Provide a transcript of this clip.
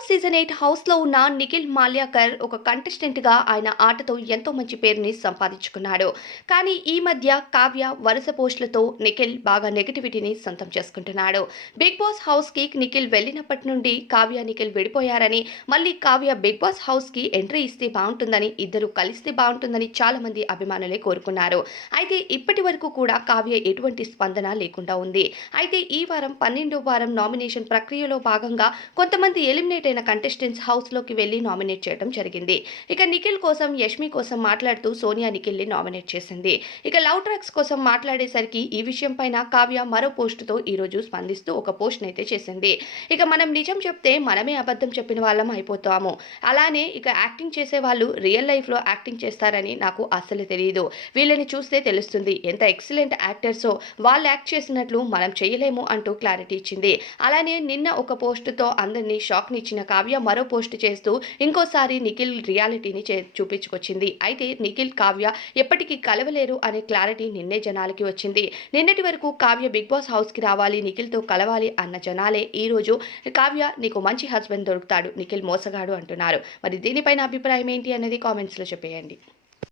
Boss season 8 హౌస్‌లో ఉన్న నిఖిల్ మాల్యాకర్ ఒక కంటెస్టెంట్‌గా ఆయన ఆటతో ఎంతో మంచి పేరుని సంపాదించుకున్నాడు. కానీ ఈ మధ్య కావ్య వరుస పోస్టులతో నిఖిల్ బాగా నెగటివిటీని సొంతం చేసుకుంటున్నాడు. బిగ్ బాస్ హౌస్‌కి నిఖిల్ వెళ్ళినప్పటి నుండి కావ్య, నిఖిల్ విడిపోయారని, మళ్ళీ కావ్య బిగ్ బాస్ హౌస్‌కి ఎంట్రీ ఇస్తే బావుంటుందని, ఇద్దరు కలిస్తే బావుంటుందని చాలామంది అభిమానులే కోరుకున్నారు. అయితే ఇప్పటి వరకు కూడా కావ్య ఎటువంటి స్పందన లేకుండా ఉంది. అయితే ఈ వారం 12వ వారం నామినేషన్ ప్రక్రియలో భాగంగా కొంతమంది ఎలిమినేట్ అయిన కంటెస్టెంట్స్ హౌస్‌లోకి వెళ్లి నామినేట్ చేయడం జరిగింది. ఇక నిఖిల్ కోసం, యష్మి కోసం మాట్లాడుతూ సోనియా నిఖిల్‌ని నామినేట్ చేసింది. ఇక లవ్ ట్రాక్స్ కోసం మాట్లాడేసరికి ఈ విషయం పైన కావ్య మరో పోస్ట్‌తో ఈరోజు స్పందిస్తూ ఒక పోస్ట్‌నైతే చేసింది. ఇక మనం నిజం చెప్తే మనమే అబద్ధం చెప్పిన వాళ్ళం అయిపోతాము. అలానే ఇక యాక్టింగ్ చేసేవాళ్ళు రియల్ లైఫ్‌లో యాక్టింగ్ చేస్తారని నాకు అస్సలు తెలీదు. వీళ్ళని చూస్తే తెలుస్తుంది ఎంత ఎక్సలెంట్ యాక్టర్సో, వాళ్ళు యాక్ట్ చేసినట్లు మనం చేయలేము అంటూ క్లారిటీ ఇచ్చింది. అలానే నిన్న ఒక పోస్ట్‌తో అందరినీ షాక్‌నిచ్చిన కావ్య మరో పోస్ట్ చేస్తూ ఇంకోసారి నిఖిల్ రియాలిటీని చూపించుకొచ్చింది. అయితే నిఖిల్, కావ్య ఎప్పటికీ కలవలేరు అనే క్లారిటీ నిన్నే జనాలకి వచ్చింది. నిన్నటి వరకు కావ్య బిగ్ బాస్ హౌస్‌కి రావాలి, నిఖిల్‌తో కలవాలి అన్న జనాలే ఈరోజు కావ్య నీకు మంచి హస్బెండ్ దొరుకుతాడు, నిఖిల్ మోసగాడు అంటున్నారు. మరి దీనిపైన అభిప్రాయం ఏంటి అనేది కామెంట్స్‌లో చెప్పేయండి.